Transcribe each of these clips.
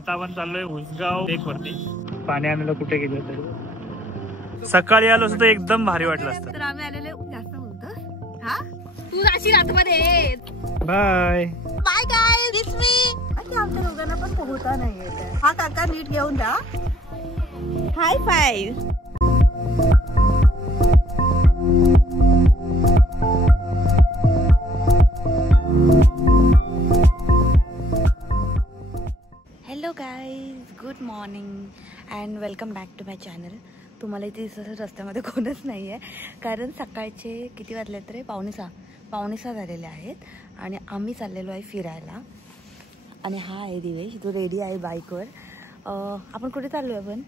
आता आपण चाललोय उसगाव लेक वरती. पाणी आणायला कुठे गेलो तर सकाळी आलो असतो एकदम भारी वाटलं असतं. तर आम्ही आलेले जास्त बोलतो. हा तू अशी आतमध्ये. Bye bye guys, it's me. आणि आमच्या दोघांना पण पोहता नाही येत. हा काका नीट घेऊन जा. High five. Hello guys, good morning and welcome back to my channel. तुम्हाला इथे दिसत रस्त्यामध्ये कोणच नाही आहे, कारण सकाळचे किती वाजले तरी पावणे सहा झालेले आहेत आणि आम्ही चाललेलो आहे फिरायला. आणि हा आहे दिवेश, जो रेडी आहे बाईकवर. आपण कुठे चाललो आहे? आपण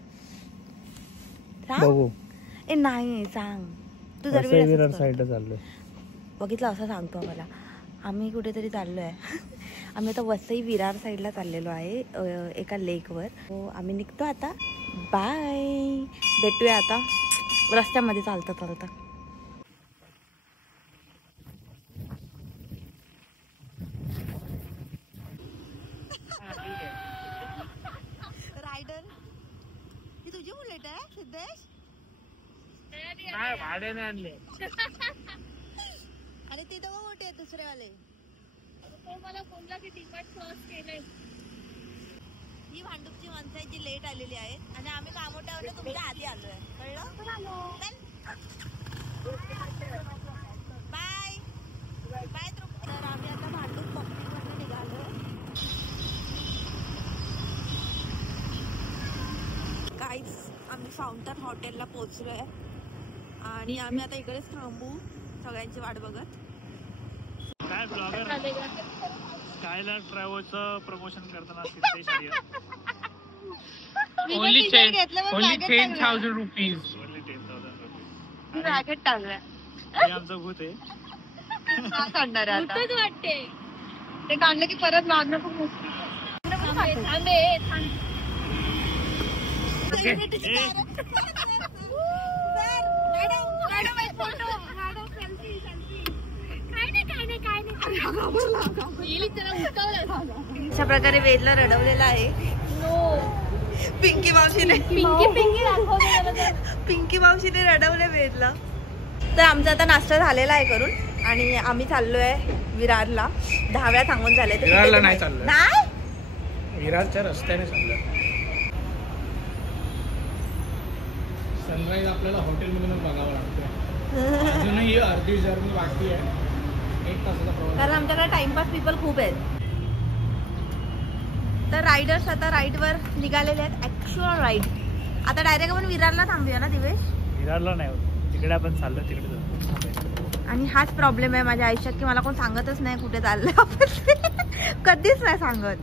सांग. ए नाही सांग तू. जर साईडला चाललोय बघितलं असं सांगतो मला. आम्ही कुठेतरी चाललो आहे. आम्ही आता वसई विरार साईडला चाललेलो आहे एका लेकवर. आम्ही निघतो आता. बाय, भेटूया आता रस्त्यामध्ये चालता चालता. रायडर ही तुझी बुलेट आहे सिद्धेश? नाही, भाड्याने आणले. आणि ते तर मोठे आहेत दुसरेवाले. मला फोनला की टिकट क्रॉस केलंय. ही भांडूपची माणसं आहेत जी लेट आलेली आहेत आणि आम्ही कामोट्यावर तुमच्या आधी आलोय. कळलं? Bye bye. तर आम्ही आता भांडूप पॉपिंगवरून निघालोय. गाईज, आम्ही फाउंटन हॉटेलला पोहोचलोय आणि आम्ही आता इकडेच थांबू सगळ्यांची वाट बघत. काय ब्लॉगर स्कायलाइट ट्रॅव्हल्सचं प्रमोशन करताना सिद्धेश ओनली 10,000 रुपीज. रॅकेट टाकलाय. हे आमचं भूत आहे. भूतच वाटते. ते काढलं की परत मागणं खूप मुश्किल. अशा प्रकारे वेदला रडवलेला आहे पिंकी मावशीने. पिंकी मावशीने रडवले वेदला. तर आमचा आता नाश्ता झालेला आहे करून आणि आम्ही चाललोय विरारला. 10 वेळा सांगून झाले. विरारला नाही चाललोय. नाही, विरारच्या रस्त्याने चाललोय. सनराईज आपल्याला हॉटेलमधूनच बघावं लागतोय. अजूनही अर्धी जर्नी बाकी आहे. 1 तासाचा प्रवास. कारण आमच्याकडे टाइमपास पीपल खूप आहेत. तर रायडर्स आता राईडवर निघालेले आहेत. Actual ride. आता डायरेक्ट आपण विरारला थांबूया ना दिवेश? विरारला नाही होत, तिकडे आपण चाललो तिकडे जाऊ. आणि हाच प्रॉब्लेम आहे माझ्या आयुष्यात की मला कोण सांगतच नाही कुठे चाललंय आपण. कधीच नाही सांगत.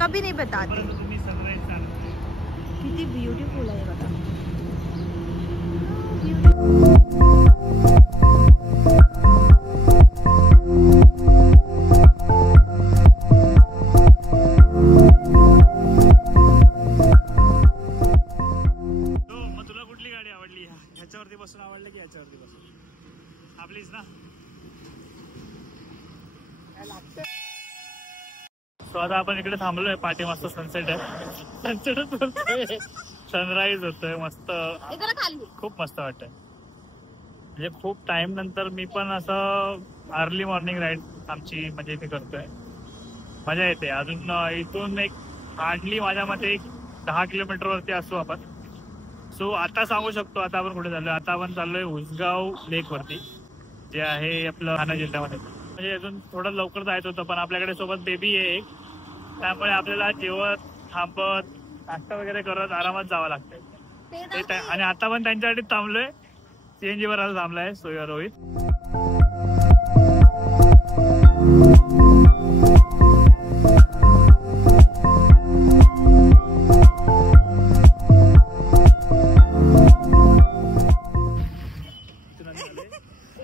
कभी नाही पता. तुम्ही सनराईज सांगतो किती ब्युटिफुल आहे बघा. मग तुला कुठली गाडी आवडली? ह्याच्यावरती बसून आवडलं की ह्याच्यावरती बसून? आपलीच ना. सो आता आपण इकडे थांबलोय. पाठी मस्त सनसेट आहे. सनसेटच होतोय, सनराईज होतोय. मस्त, खूप मस्त वाटतंय. म्हणजे खूप टाइम नंतर मी पण असं अर्ली मॉर्निंग राईड आमची म्हणजे इथे करतोय. मजा येते. अजून इथून एक हार्डली माझ्या मते 10 किलोमीटर वरती असू आपण. सो आता सांगू शकतो आता आपण कुठे चाललोय. आता आपण चाललोय उसगाव लेक वरती, जे आहे आपलं ठाणे जिल्ह्यामध्ये. म्हणजे अजून थोडं लवकर जायचं होतं, पण आपल्याकडे सोबत बेबी आहे एक, त्यामुळे आपल्याला जेवण थांबत नाश्ता वगैरे करत आरामात जावं लागतंय. आणि आता पण त्यांच्यासाठी थांबलोय. सीएनजी वर आज थांबलाय सोया रोहित.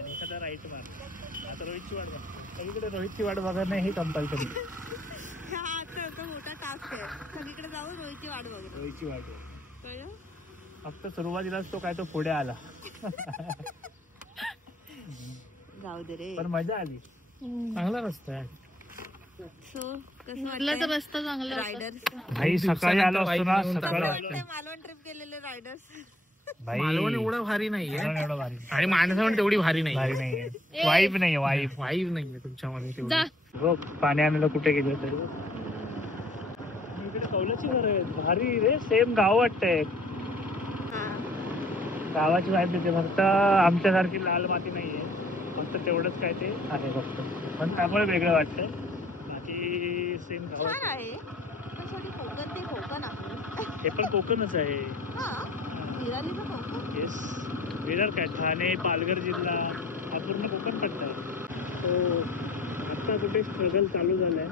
एखादा राईट मार. आता रोहितची वाट बघ. सगळीकडे रोहितची वाट बघणं ही कंपल्सरी. मोठा टास्क आहे. सगळीकडे जाऊन रोहितची वाट बघ. रोहितची वाट फक्त सुरुवातीलाच तो काय तो पुढे आला. जाऊ दे रे. पण मजा आली. चांगला रस्ता आहे. सो तर रस्ता चांगला रायडर्स भाई सकाळी आलो असतो ना सकाळी मालवण ट्रिप केलेले रायडर्स. भाई मालवण एवढं भारी नाहीये मालवण एवढं भारी आणि माणसं पण तेवढी भारी नाही. भारी नाहीये. वाईब नाहीये वाईब. वाईब नाहीये तुमच्यामध्ये तेवढी. जा. बघ पाणी आणायला कुठे गेलो तरी इकडे कौलाची घर आहे. भारी रे सेम गाव वाटतंय. गावाची वाईब देते. फक्त आमच्यासारखी लाल माती नाहीये. फक्त तेवढंच काय ते आहे फक्त. पण त्यामुळे वेगळं वाटतंय. बाकी सेम गाव छान आहे. पण शेवटी कोकण ते कोकण आहे. हे पण कोकणच आहे. विरालीचं कोकण. येस विरार काय ठाणे पालघर जिल्हा हा पूर्ण कोकण पट्टा आहे. तो आता कुठे स्ट्रगल चालू झालाय.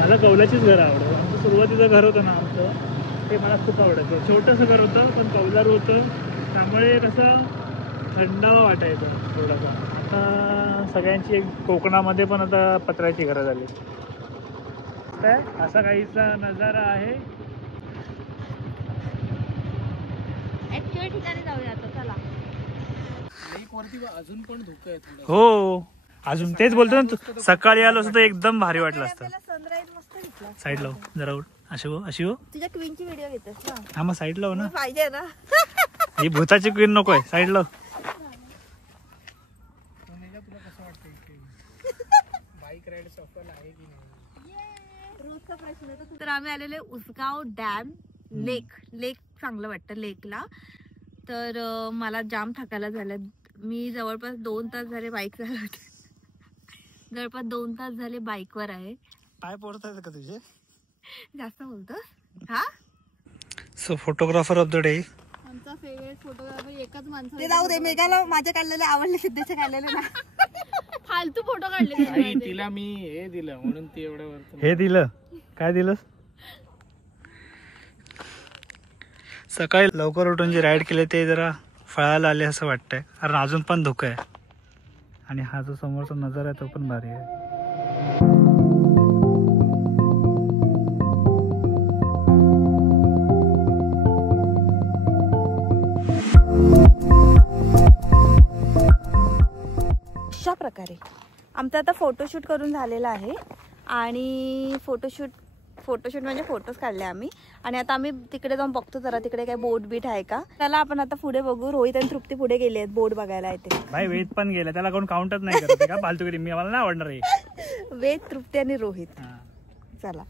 मला कौलाचीच घर आवडतं. आमचं सुरुवातीचं घर होतं ना आमचं ते मला खूप आवडायचं. छोटंसं घर होतं पण कौलारू होतं त्यामुळे कसं थंडावा वाटायचं थोडासा. आता सगळ्यांची एक कोकणामध्ये पण आता पत्र्याची घरं झाली. काय असा काहीचा नजारा आहे. ऍक्च्युअल ठिकाणी जाऊया आता चला. अजून पण धोका आहे. हो अजून तेच बोलतो ना. सकाळी आलो असतं तर एकदम भारी वाटलं असतं. सनराईज मस्त घेतला. साईड लाव जरा अशी हो अशी हो. तुझ्या क्वीनची व्हिडिओ घेतोस ना. हा मग साईड लाव ना. पाहिजे ना. ही भूताची क्वीन नकोय. साईड लाव. तुला कसं वाटतंय बाईक राईड सफल आहे की नाही? रोजचा प्रश्न. तर आम्ही आलेले उसगाव डॅम लेक चांगलं वाटतं लेकला. तर मला जाम थकायला झालं. मी जवळपास 2 तास झाले बाईक चालवते. जवळपास 2 तास झाले बाईकवर आहे. पाय पोरतायत का तुझे? जास्त बोलतोस हा. So photographer of the day आमचा फेवरेट फोटोग्राफर एकाच माणसाला. ते जाऊ दे. मेघाला माझ्या काढलेले आवडले. सिद्धेचे काढलेले ना. फालतू फोटो काढले नाही, तिला मी हे दिलं म्हणून ती एवढ्या वर. हे दिलं काय दिलं. सकाळी लवकर उठून जे राईड केले ते जरा फळाला आले असं वाटतंय. कारण अजून पण धुकं आहे आणि हा जो समोरचा नजारा आहे तो पण भारी आहे. अशा प्रकारे आमचा आता फोटोशूट करून झालेला आहे. आणि फोटोशूट म्हणजे फोटोज काढले आम्ही. आणि आता आम्ही तिकडे जाऊन बघतो जरा तिकडे काय बोट बीट आहे का. त्याला आपण आता पुढे बघू. रोहित आणि तृप्ती पुढे गेले आहेत बोट बघायला येते. भाई वेद पण गेला. त्याला कोण काउंटच नाही करत का फालतूगिरी. मी मला नाही आवडणार आहे. वेद तृप्ती आणि रोहित. चला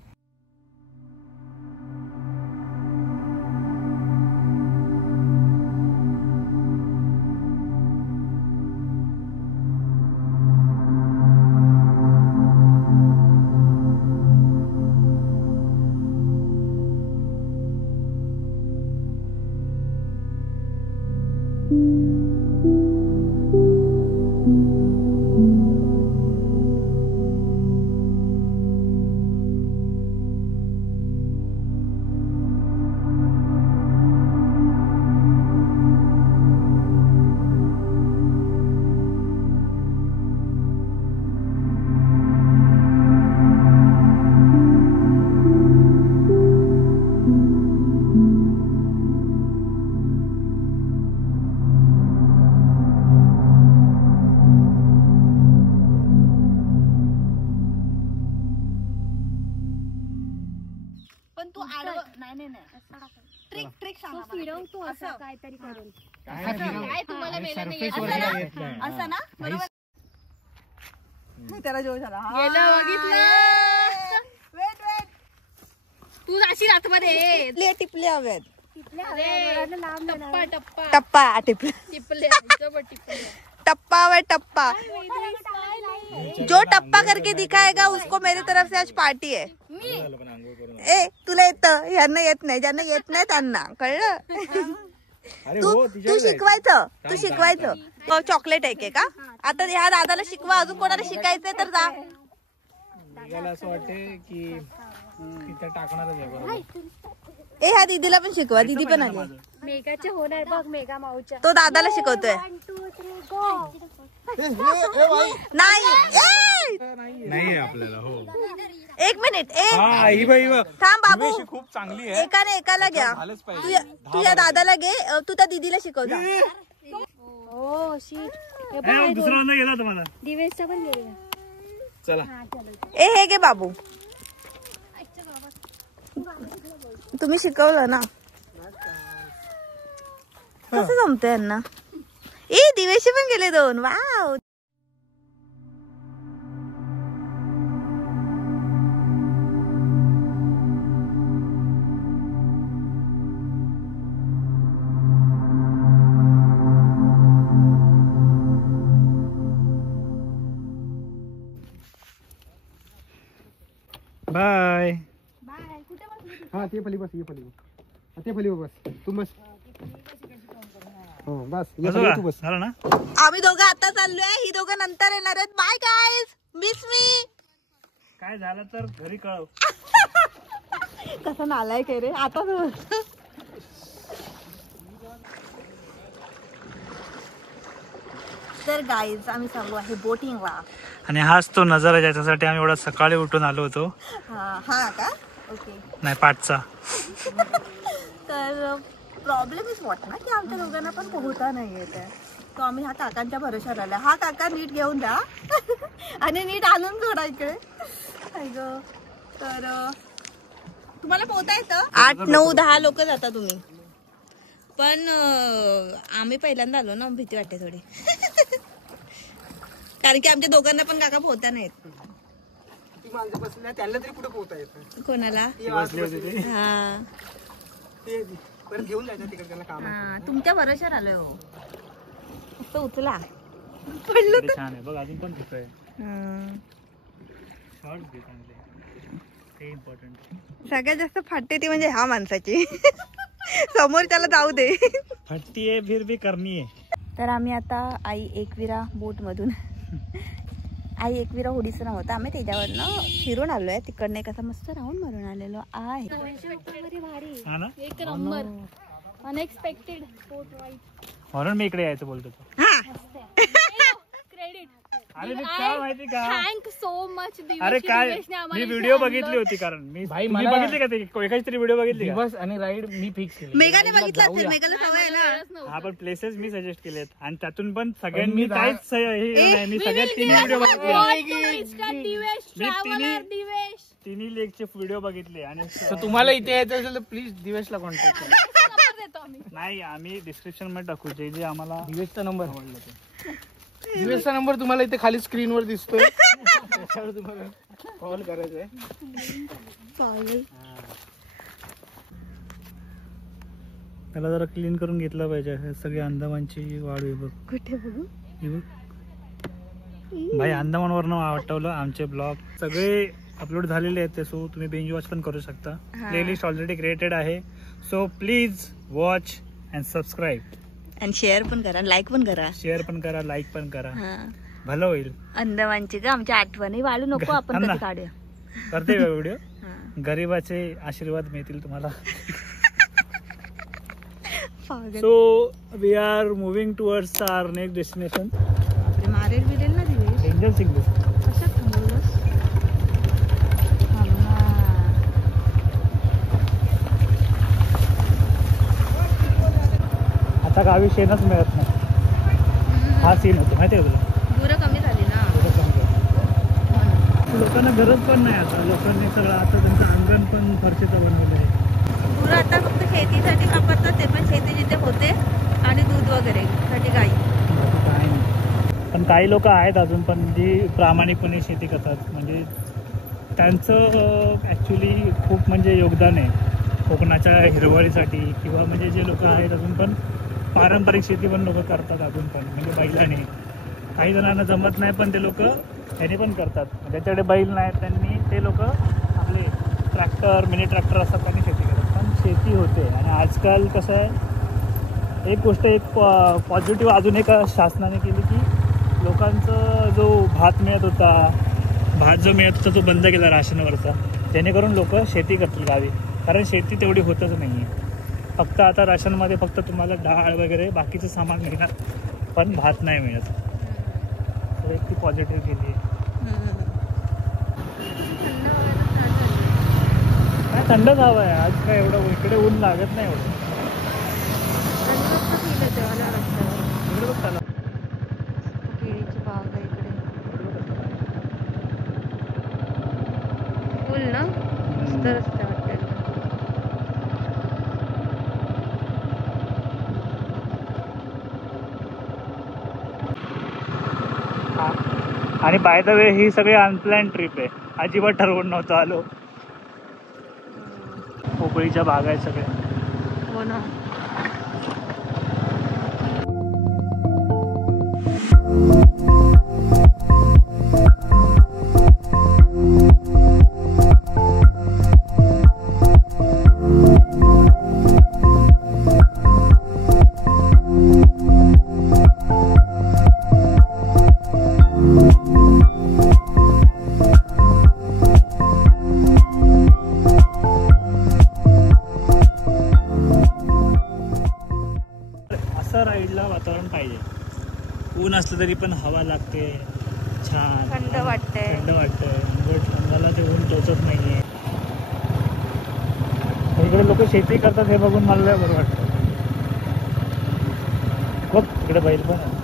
ट्रिक सांगा फिरवतो असं काहीतरी करून. काय तुम्हाला मेला नाही असं ना बरोबर. त्याला जोश आला. बघितलं तू जाशील आतमध्ये. टिपले हवेत. टप्पा टप्पा टप्पा टिपले. टप्पा व टप्पा. जो टप्पा करके दिखाएगा उसको मेरी तरफ से आज पार्टी है. ए तुला येतं. यांना येत नाही. ज्यांना येत नाही त्यांना कळलं. तू शिकवायचं. चॉकलेट आहे का आता ह्या दादाला शिकवा. अजून कोणाला शिकायचंय तर जा. असं वाटते की तिथे टाकणारच आहे. ए ह्या दीदीला पण शिकवा, दीदी पण आली. मेघाच्या होणार बघ, मेघा माऊच्या. तो दादाला शिकवतोय. 1 2 3 गो. नाही नाही आपल्याला. हो एक मिनिट. ही बाई थांब बाबू, खूप चांगली आहे. एकाने एकाला घ्या. झालंच पाहिजे. तुझ्या दादाला घे, तू त्या दीदीला शिकव जा. हो शीट. दुसरा वाला गेला तुम्हाला. दिवेशचा पण गेला. चला ए हे घे बाबू, तुम्ही शिकवलं ना. कसं जमतंय यांना. ए दिवेशी पण गेले 2. वाव. बाय. हा ते फली बस, ये फली बस, ते फली बस, तू बस. हो बस, ये फली तू बस. झालं ना. आम्ही दोघं आता चाललोय, ही दोघं नंतर येणार आहेत. Bye guys, miss me. काय झालं तर घरी कळव. कसं नालायक आहे रे आता. तर गाईज आम्ही चाललो आहे बोटिंगला. आणि हाच तो नजारा ज्याच्यासाठी आम्ही एवढा सकाळी उठून आलो होतो. हा का. ओके. नाही 5चा. तर प्रॉब्लेम इज वॉट ना की आमच्या दोघांना पण पोहता नाही येत आहे. तो आम्ही ह्या काकांच्या भरोशावर आला. हा काका नीट घेऊन द्या आणि नीट आणून सोडा इकडे. तर तुम्हाला पोहता येतं. 8 9 10 लोक जाता तुम्ही. पण आम्ही पहिल्यांदा आलो ना, भीती वाटते थोडी. कारण की आमच्या दोघांना पण काका पोहता नाहीत. ती माणसं बसल्या त्यांना तरी कुठे पोहता येतं. कोणाला. हा ते परत घेऊन जायचं तिकडे, त्यांना काम आहे. हा तुमच्या भरोशावर आलोय. हो फक्त उचला. किती छान आहे बघ. अजून पण ठीक आहे. शॉर्ट्स घे चांगले, ते इम्पॉर्टंट. सगळ्यात जास्त फाटते ती म्हणजे ह्या माणसाची. समोर त्याला जाऊ दे. फटती आहे फिर भी करनी आहे. तर आम्ही आता आई एकविरा बोट मधून, आई एकविरा होडीचं नाव होतं, आम्ही त्याच्यावरनं फिरून आलोय. तिकडनं एक असा मस्त राऊंड मारून आलेलो आहे. भारी. हा ना. एक नंबर. अनएक्सपेक्टेड स्पॉट वाईट. म्हणून मी इकडे यायचं बोलतो. क्रेडिट. अरे मी काय माहिती का. Thank so much. अरे काय मी व्हिडिओ बघितली होती. कारण मी तुम्ही बघितली का ते एकाच तरी व्हिडिओ बघितली का. दिवस आणि राईड मी फिक्स केली. मेघाने बघितलं असेल, मेघाला सवय आहे ना. हा पण प्लेसेस मी सजेस्ट केलेत आणि त्यातून पण सगळ्यांनी काहीच हे नाही. मी सगळ्यात 3 व्हिडिओ बघितले. तिन्ही लेकचे व्हिडिओ बघितले. आणि तुम्हाला इथे यायचं असेल तर प्लीज दिवेशला कॉन्टॅक्ट करा. नाही आम्ही डिस्क्रिप्शन मध्ये टाकू जे जे आम्हाला दिवेशचा नंबर आवडला ते. दिवेशचा नंबर तुम्हाला इथे खाली स्क्रीन वर दिसतोय. त्याच्यावर तुम्हाला कॉल करायचा आहे. त्याला जरा क्लीन करून घेतलं पाहिजे. सगळी अंदमानची वाढ आहे बघ. कुठे बघू. भाई अंदमानवरनं आठवलं आमचे ब्लॉग सगळे अपलोड झालेले आहेत. सो तुम्ही बेंच वॉच पण करू शकता. प्लेलिस्ट ऑलरेडी क्रिएटेड आहे. So please watch and subscribe. आणि शेअर पण करा, लाईक पण करा. शेअर पण करा, लाईक पण करा. भलं होईल. अंदमानची का आमच्या आठवणी वाढू नको आपण कधी काढूया. करते का व्हिडिओ. गरीबाचे आशीर्वाद मिळतील तुम्हाला. So we are moving towards our next destination. मारेल बिरेल ना दिवेश. एंजल सिंग. आता गावी शेणच मिळत नाही. हा सीन होतो माहिती आहे तुला. गुरं कमी झाली ना. लोकांना गरज पण नाही. आता लोकांनी सगळं आता त्यांचं अंगण पण फरशीचं बनवलं आहे. गुरं आता फक्त शेतीसाठी वापरतात, ते पण शेती जिथे होते आणि दूध वगैरे साठी गाई. काय नाही. पण काही लोक आहेत अजून पण जी प्रामाणिकपणे शेती करतात. म्हणजे त्यांचं ॲक्च्युली खूप म्हणजे योगदान आहे कोकणाच्या हिरवळीसाठी. किंवा म्हणजे जे लोक आहेत अजून पण पारंपरिक शेती पण लोक करतात अजून पण. म्हणजे बैलाने काही जणांना जमत नाही पण ते लोक ह्याने पण करतात. ज्याच्याकडे बैल नाहीत त्यांनी ते लोक आपले ट्रॅक्टर मिनी ट्रॅक्टर असतात त्यांनी शेती करतात. पण शेती होते. आणि आजकाल कसं आहे, एक गोष्ट एक पॉझिटिव्ह अजून एक शासनाने केली की लोकांचं जो भात मिळत होता, भात जो मिळत होता तो बंद केला राशनवरचा. जेणेकरून लोक शेती करतील गावी. कारण शेती तेवढी होतच नाही आहे. फक्त आता राशनमध्ये फक्त तुम्हाला डाळ वगैरे बाकीचं सामान मिळणार, पण भात नाही मिळत. तर एक ती पॉझिटिव्ह केली आहे. काय थंडच हवं आहे आज, काय एवढं इकडे ऊन लागत नाही एवढं. इकडे बघ त्याला. केळीची बाग आहे इकडे. फुल ना मस्त रस्ते वाटते. आणि बाय द वे ही सगळी अनप्लॅन ट्रिप आहे, अजिबात ठरवून नव्हतं आलो. पोकळीच्या बागा आहेत सगळ्या. हो ना. असं राईडला वातावरण पाहिजे. ऊन असलं तरी पण हवा लागते, छान थंड वाटतंय. थंड वाटतंय, अंगाला ते ऊन टोचत नाहीये. इकडे लोक शेती करतात हे बघून मला लय बरं वाटतं. बघ इकडे बैल पण आहे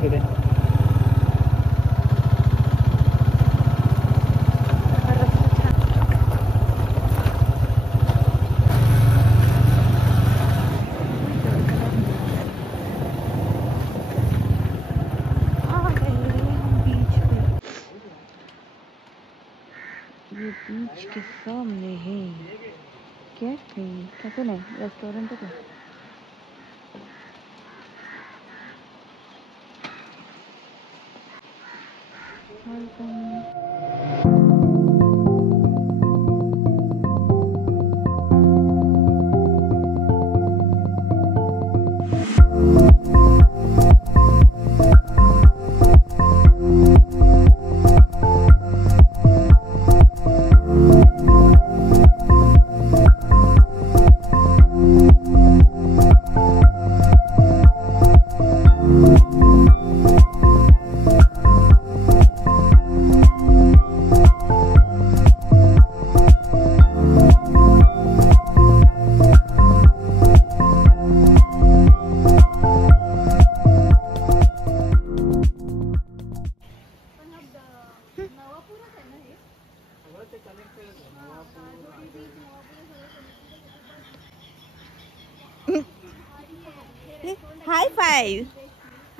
तिकडे. ये बीच के सामने है कैफे. कैफे नहीं, रेस्टोरेंट है.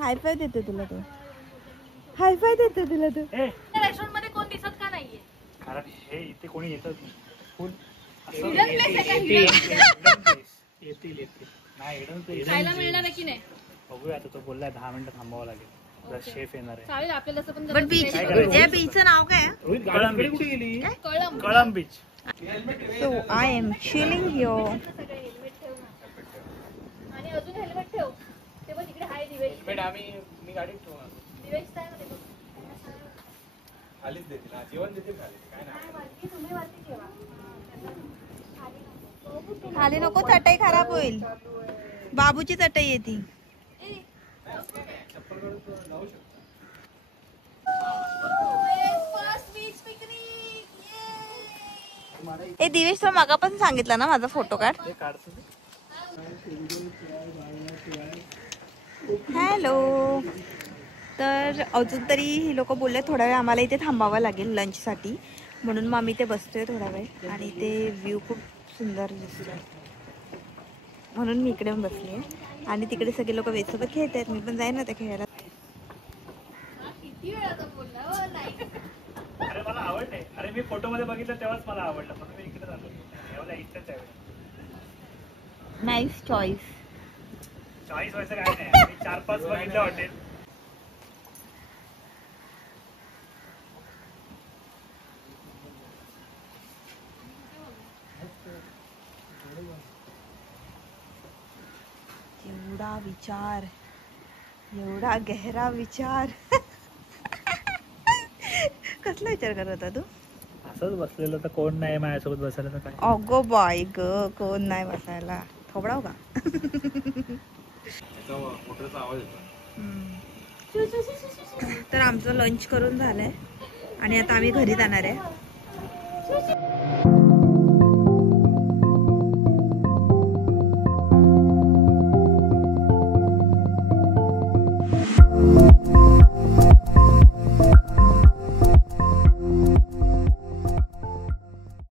हाय फाय देते तुला तो. हाय फाय देते तुला तो. रेस्टॉरंट मध्ये कोण दिसत का नाहीये? कारण हे इथे कोणी येतच नाही. फुल Hidden place आहे का? Hidden येतील नाही hidden place. खायला मिळणार आहे की नाही? बघूया आता. तो बोललाय 10 मिनिटं थांबावं लागेल. शेफ येणार आहे. चालेल आपल्याला असं पण बट बीच, या बीचचं नाव काय? कळंब बीच. कुठे गेली? Kalamb beach. So I am chilling here. आणि अजून हेल्मेट ठेव. ते पण इकडे हाय दिवेश. मी गाडीत ठेवणार. दिवेश काय मध्ये खालीच देतील ना, जेवण देतील खाली, काय नाही. वरती तुम्ही वरती ठेवा. खाली नको, चटई खराब होईल. बाबूची चटई येते. ए दिवेश, तो मागा पण सांगितलं ना माझा फोटो काढ. हॅलो. तर अजून तरी ही लोक बोलले थोडा वेळ आम्हाला इथे थांबावं लागेल लंचसाठी, म्हणून मग आम्ही इथे बसतोय थोडा वेळ. आणि ते व्ह्यू खूप सुंदर दिसतोय म्हणून मी इकडे बसले. आणि तिकडे सगळे लोक वेळसोबत खेळत आहेत. मी पण जाईन ना ते खेळायला. किती वेळाचा बोलला हो नाही. अरे मला आवडले. अरे मी फोटो मध्ये बघितलं तेव्हाच मला आवडलं, म्हणून मी इकडे जातो. एवढा इच्छाच आहे. Nice choice. चॉईस व्हायचं काय नाही. मी 4-5 बघितलं हॉटेल. एवढा विचार, एवढा गहरा विचार. कसला विचार करत होता तू? असंच बसलेलं तर कोण नाही माझ्यासोबत बसायला तर काय. अगो बाई ग, कोण नाही बसायला. थोबडाव का? मोटरचा आवाज येतो. तर आमचं लंच करून झालंय आणि आता आम्ही घरी जाणार आहे.